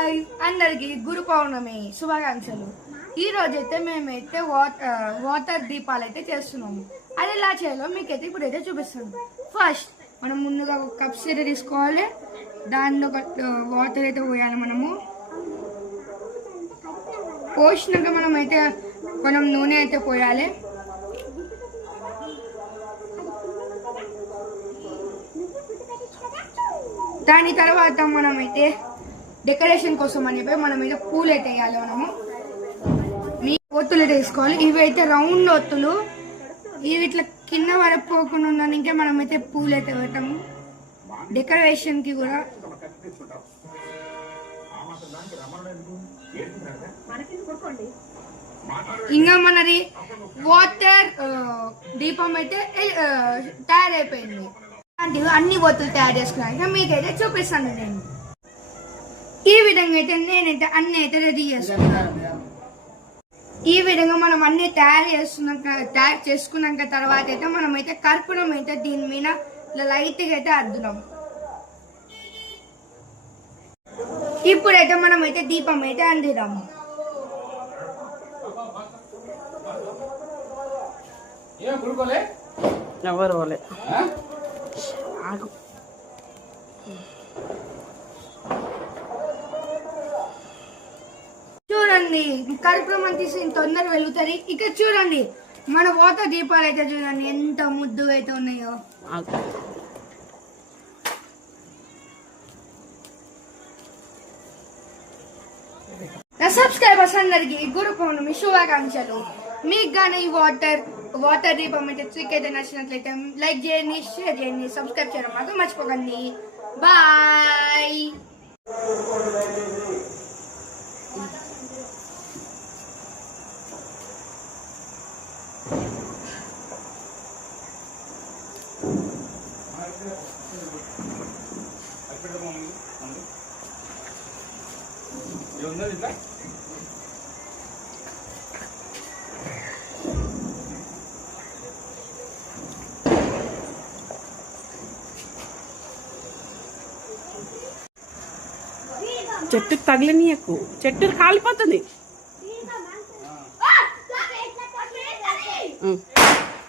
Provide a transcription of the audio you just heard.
Hi అందరికి గురు పౌర్ణమి శుభాకాంక్షలు. ఈ రోజైతే మేమైతే వాటర్ దీపాలు అయితే చేస్తున్నాము. అది ఎలా చేయాలో మీకైతే ఇప్పుడైతే చూపిస్తాను. ఫస్ట్ మనం ముందుగా ఒక కప్స్ అయితే తీసుకోవాలి. దానిలో వాటర్ అయితే పోయాలి. మనము పోసినాక మనం అయితే కొంచెం నూనె అయితే పోయాలి. దాని తర్వాత మనమైతే డెకరేషన్ కోసం అని చెప్పి మనమైతే పూలు అయితే వేయాలి. మనము మీ ఒత్తులు అయితే వేసుకోవాలి. ఇవి అయితే రౌండ్ ఒత్తులు, ఇవి ఇట్లా కింద పడిపోకుండా ఉండడానికి మనమైతే పూలు అయితే పెట్టాము డెకరేషన్ కి కూడా. ఇంకా మనది వాటర్ దీపం అయితే తయారైపోయింది. అన్ని ఒత్తులు తయారు చేసుకున్నాక మీకైతే చూపిస్తాను. నేను ఈ విధంగా అయితే నేనైతే అన్ని అయితే రెడీ చేసుకున్నాను. ఈ విధంగా మనం అన్ని తయారు చేసుకున్నాక తర్వాత అయితే మనమైతే కర్పూరం అయితే దీని మీద లైట్గా అయితే అద్దుదాం. ఇప్పుడైతే మనమైతే దీపం అయితే అందిద్దాము. చూడండి కర్పూరం అని తీసి తొందరగా వెలుగుతుంది. ఇక్కడ చూడండి మన వాటర్ దీపాలు అయితే చూడండి ఎంత ముద్దుగా అయితే ఉన్నాయో. సబ్స్క్రైబర్స్ అందరికి గురు పౌర్ణమి శుభాకాంక్షలు. మీకు కానీ ఈ వాటర్ దీపం అయితే ట్రిక్ అయితే నచ్చినట్లయితే లైక్ చేయండి, షేర్ చేయండి, సబ్స్క్రైబ్ చేయడం మాత్రం మర్చిపోకండి. బాయ్. చెట్టు తగిలినీయకు, చెట్టు కాలిపోతుంది.